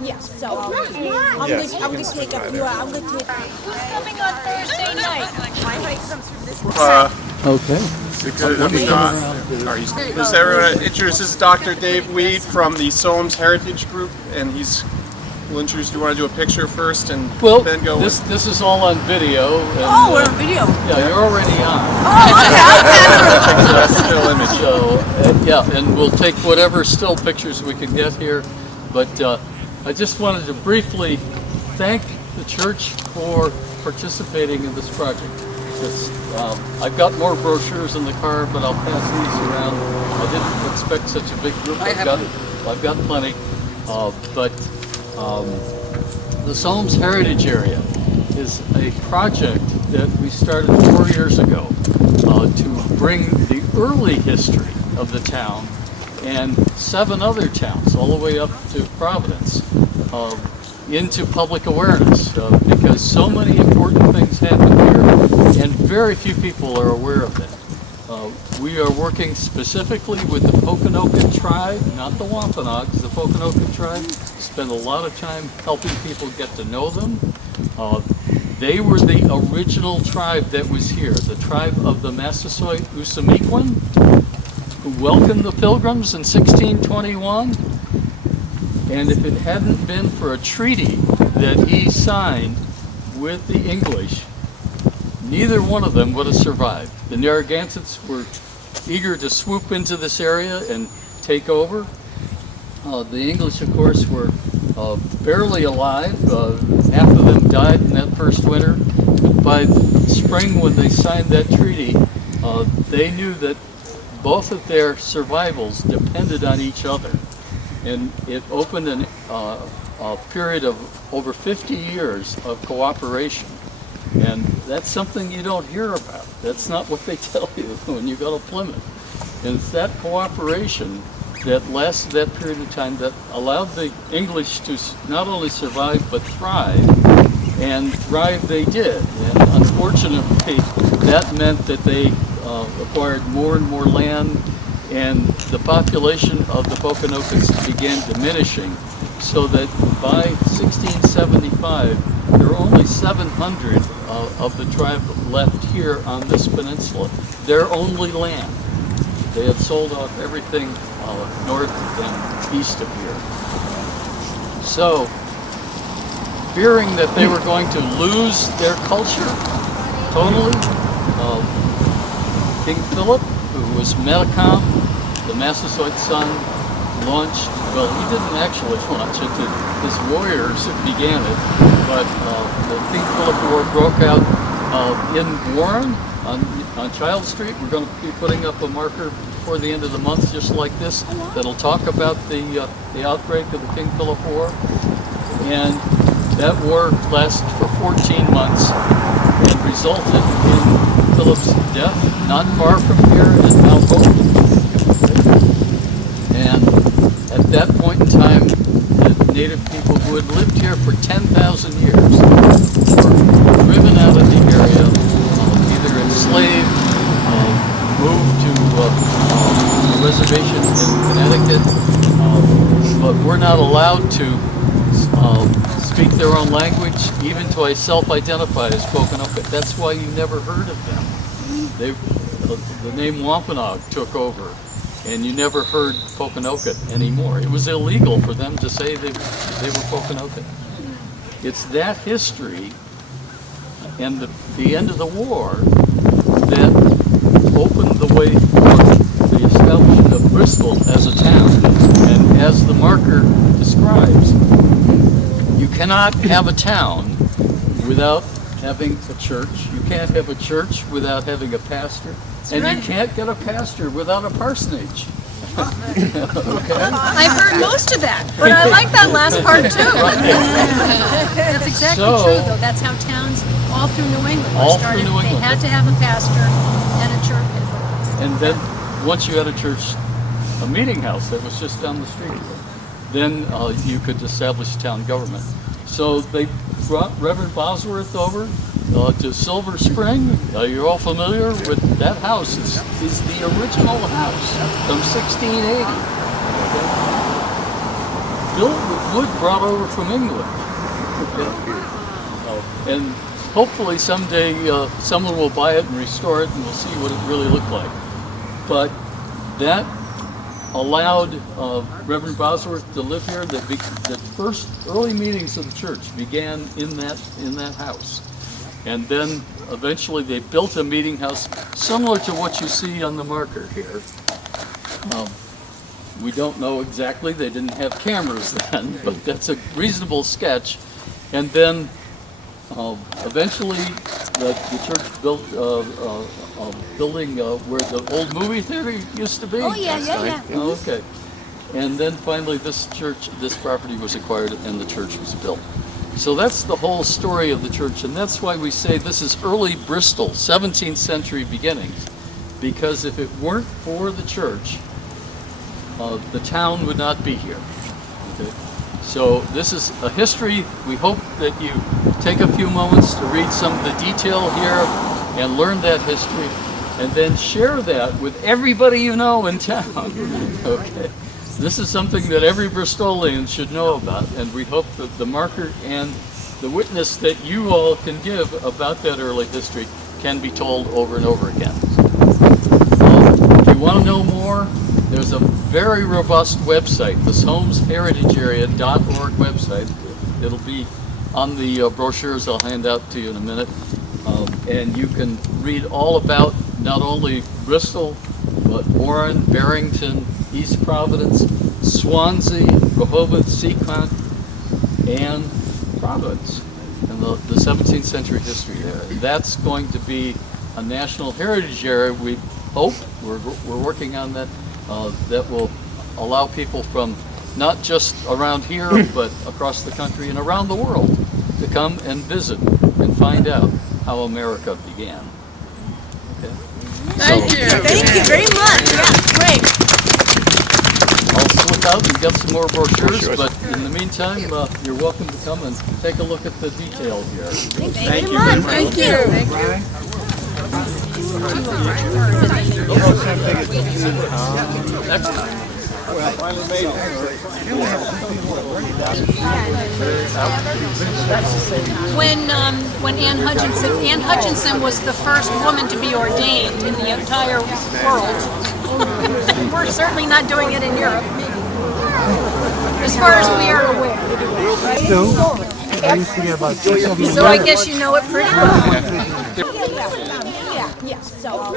Yeah, so I'm gonna take a few. I'm gonna take. Who's coming on Thursday night? My height comes from this. Okay. Because if not, is everyone introduced? This is Dr. Dave Weed from the Solms Heritage Group, and will introduce. Do you want to do a picture first and then go? This is all on video. And, Oh, we're on video. Yeah, you're already on. Oh, okay. Still image. So yeah, and we'll take whatever still pictures we can get here. But I just wanted to briefly thank the church for participating in this project. I've got more brochures in the car, but I'll pass these around. I didn't expect such a big group. I've got plenty. But the Solms Heritage Area is a project that we started 4 years ago to bring the early history of the town and 7 other towns, all the way up to Providence, into public awareness, because so many important things happen here and very few people are aware of it. We are working specifically with the Pokanoket tribe, not the Wampanoags, the Pokanoket tribe. Spend a lot of time helping people get to know them. They were the original tribe that was here, the tribe of the Massasoit Usamiquan, who welcomed the Pilgrims in 1621. And if it hadn't been for a treaty that he signed with the English, neither one of them would have survived. The Narragansetts were eager to swoop into this area and take over. The English, of course, were barely alive. Half of them died in that first winter. But by spring, when they signed that treaty, they knew that both of their survivals depended on each other. And it opened a period of over 50 years of cooperation. And that's something you don't hear about. That's not what they tell you when you go to Plymouth. And it's that cooperation that lasted that period of time that allowed the English to not only survive but thrive. And thrive they did. And unfortunately, that meant that they acquired more and more land, and the population of the Pokanokets began diminishing, so that by 1675 there were only 700 of the tribe left here on this peninsula, their only land. They had sold off everything north and east of here. So, fearing that they were going to lose their culture totally, King Philip, who was Metacom, the Massasoit son, launched, well, he didn't actually launch it, his warriors began it, but the King Philip War broke out in Warren on Child Street. We're going to be putting up a marker before the end of the month, just like this, that'll talk about the outbreak of the King Philip War. And that war lasted for 14 months and resulted in Philip's death not far from here at Mount Hope. And at that point in time, the native people who had lived here for 10,000 years were driven out of the area, either enslaved, moved to a reservation in Connecticut, but were not allowed to speak their own language, even to self-identify as Pokanoket. That's why you never heard of them. The name Wampanoag took over, and you never heard Pokanoket anymore. It was illegal for them to say they were Pokanoket. It's that history and the end of the war that opened the way for the establishment of Bristol as a town. And as the marker describes, you cannot have a town without having a church. You can't have a church without having a pastor. And you can't get a pastor without a parsonage. Okay? I've heard most of that, but I like that last part too. That's exactly true, though. That's how towns all through New England were started. They had to have a pastor and a church. And then once you had a church, a meeting house that was just down the street, then you could establish town government. So they brought Reverend Bosworth over to Silver Spring. You're all familiar with that house. It's the original house from 1680. Built with wood brought over from England. And hopefully someday someone will buy it and restore it, and we'll see what it really looked like. But that allowed Reverend Bosworth to live here. The first early meetings of the church began in that house, and then eventually they built a meeting house similar to what you see on the marker here. We don't know exactly, they didn't have cameras then, but that's a reasonable sketch. And then eventually the church built a building where the old movie theater used to be. Oh, yeah. Oh, okay. And then finally this property was acquired and the church was built. So that's the whole story of the church, and that's why we say this is early Bristol, 17th century beginnings, because if it weren't for the church, the town would not be here. Okay? So this is a history. We hope that you take a few moments to read some of the detail here and learn that history, and then share that with everybody you know in town. Okay? This is something that every Bristolian should know about, and we hope that the marker and the witness that you all can give about that early history can be told over and over again. If you want to know more, there's a very robust website, the SolmesHeritageArea.org website. It'll be on the brochures I'll hand out to you in a minute. And you can read all about not only Bristol, but Warren, Barrington, East Providence, Swansea, Rehoboth, Seacon, and Providence, and the 17th century history there. That's going to be a national heritage area. We hope, we're working on that, that will allow people from not just around here, but across the country and around the world to come and visit and find out how America began. Okay? Thank you. Thank you very much. Yeah, great. I'll slip out and get some more brochures, but in the meantime, you're welcome to come and take a look at the detail here. Thank you very much. Thank you. When Ann Hutchinson was the first woman to be ordained in the entire world. We're certainly not doing it in Europe, as far as we are aware. So I guess you know it pretty well. Yeah. So.